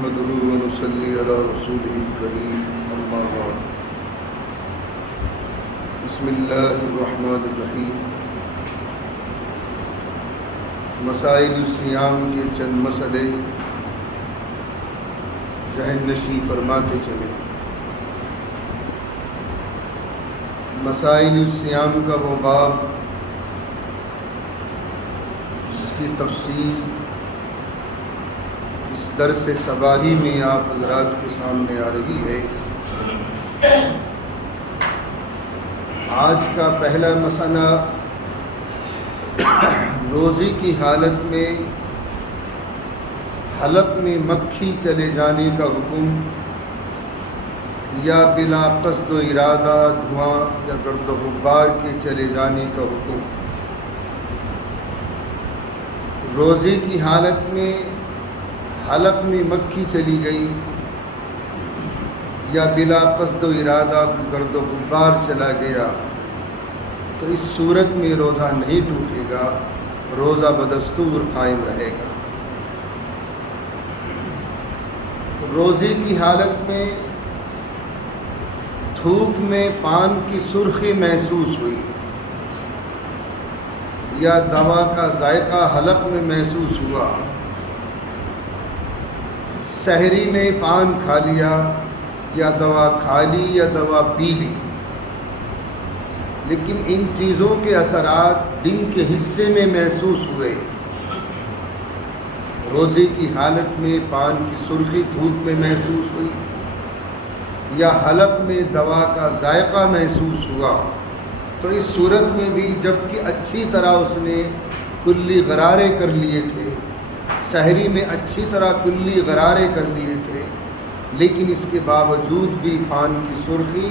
نحمده ونصلي على رسوله الكريم أما بعد بسم الله الرحمن الرحيم مسائل الصیام کے چند مسئلے ذہن نشین فرماتے چلیں۔ مسائل الصیام کا وہ باب جس کی تفصیل اس درس صباحی میں آپ حضرات کے سامنے آ رہی ہے۔ آج کا پہلا مسئلہ روزے کی حالت میں حلق میں مکھی چلے جانے کا حکم یا بلا قصد و ارادہ دھواں یا گرد و غبار کے چلے جانے کا حکم۔ روزے کی حالت میں حلق میں مکھی چلی گئی یا بلا قصد و ارادہ گرد و غبار چلا گیا تو اس صورت میں روزہ نہیں ٹوٹے گا، روزہ بدستور قائم رہے گا۔ روزے کی حالت میں تھوک میں پان کی سرخی محسوس ہوئی یا دوا کا ذائقہ حلق میں محسوس ہوا، سحری میں پان کھا لیا یا دوا کھا لی یا دوا پی لی، لیکن ان چیزوں کے اثرات دن کے حصے میں محسوس ہوئے۔ روزے کی حالت میں پان کی سرخی تھوک میں محسوس ہوئی یا حلق میں دوا کا ذائقہ محسوس ہوا تو اس صورت میں بھی جبکہ اچھی طرح اس نے کلی غرارے کر لیے تھے، سحری میں اچھی طرح کلی غرارے کر لیے تھے، لیکن اس کے باوجود بھی پان کی سرخی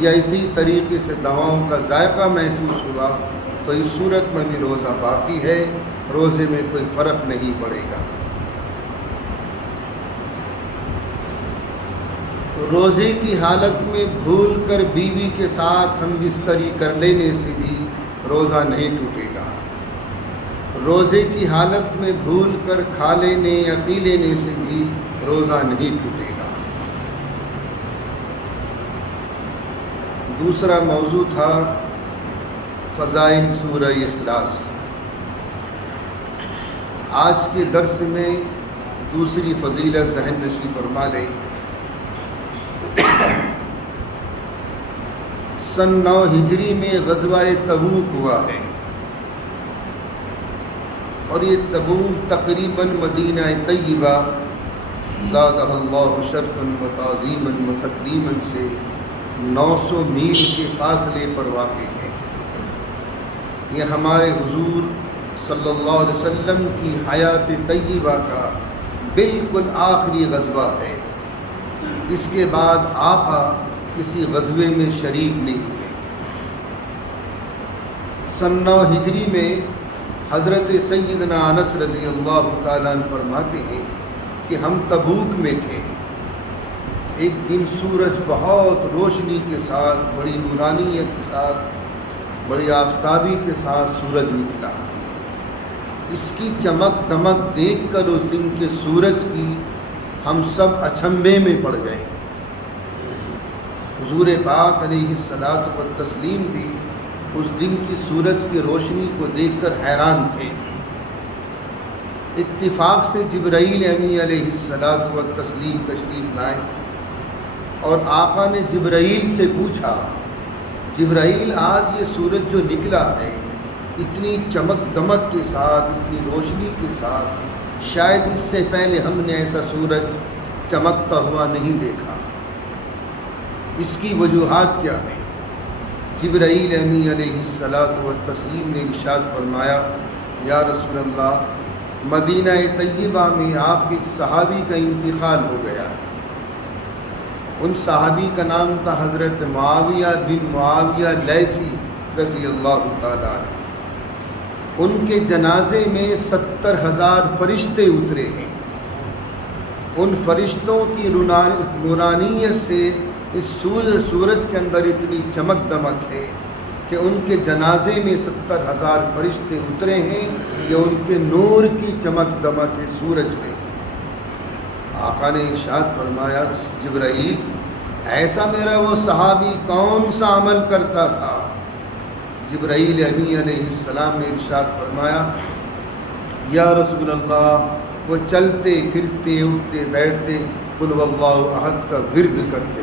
یا اسی طریقے سے دواؤں کا ذائقہ محسوس ہوا تو اس صورت میں بھی روزہ باقی ہے، روزے میں کوئی فرق نہیں پڑے گا۔ روزے کی حالت میں بھول کر بیوی کے ساتھ ہم بستری کر لینے سے بھی روزہ نہیں ٹوٹے گا۔ روزے کی حالت میں بھول کر کھا لینے یا پی لینے سے بھی روزہ نہیں ٹوٹے گا۔ دوسرا موضوع تھا فضائل سورہ اخلاص۔ آج کے درس میں دوسری فضیلت ذہن نشین فرما لیں۔ سن 9 ہجری میں غزوہ تبوک ہوا ہے اور یہ تبوک تقریباً مدینہ طیبہ زادہ اللہ شرفاً و تعظیماً و تکریماً سے 900 میل کے فاصلے پر واقع ہے۔ یہ ہمارے حضور صلی اللہ علیہ وسلم کی حیات طیبہ کا بالکل آخری غزوہ ہے۔ اس کے بعد آقا کسی غزوے میں شریک نہیں ہوئے۔ سن 9 ہجری میں حضرت سیدنا انس رضی اللہ تعالیٰ عنہ فرماتے ہیں کہ ہم تبوک میں تھے، ایک دن سورج بہت روشنی کے ساتھ، بڑی نورانیت کے ساتھ، بڑی آفتابی کے ساتھ سورج نکلا۔ اس کی چمک دمک دیکھ کر اس دن کے سورج کی ہم سب اچنبھے میں پڑ گئے۔ حضور پاک علیہ الصلاۃ والتسلیم بھی اس دن کی سورج کی روشنی کو دیکھ کر حیران تھے۔ اتفاق سے جبرائیل امین علیہ الصلاۃ والتسلیم تشریف لائے اور آقا نے جبرائیل سے پوچھا، جبرائیل آج یہ سورج جو نکلا ہے اتنی چمک دمک کے ساتھ، اتنی روشنی کے ساتھ، شاید اس سے پہلے ہم نے ایسا سورج چمکتا ہوا نہیں دیکھا، اس کی وجوہات کیا ہیں؟ جبرائیل امین علیہ الصلاۃ والتسلیم نے ارشاد فرمایا، یا رسول اللہ، مدینہ طیبہ میں آپ کے ایک صحابی کا انتقال ہو گیا۔ ان صحابی کا نام تھا حضرت معاویہ بن معاویہ لیثی رضی اللہ تعالیٰ عنہ۔ ان کے جنازے میں 70,000 فرشتے اترے ہیں۔ ان فرشتوں کی نورانیت سے اس سورج کے اندر اتنی چمک دمک ہے کہ ان کے جنازے میں 70,000 فرشتے اترے ہیں، یہ ان کے نور کی چمک دمک ہے سورج میں۔ آقا نے ارشاد فرمایا جبرائیل ایسا میرا وہ صحابی کون سا عمل کرتا تھا؟ جبرائیل امین علیہ السلام نے ارشاد فرمایا یا رسول اللہ وہ چلتے پھرتے اٹھتے بیٹھتے قل واللہ احد کا ورد کرتے۔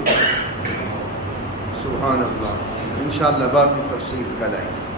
سبحان اللہ۔ انشاءاللہ باقی تفصیل کل آئے گی۔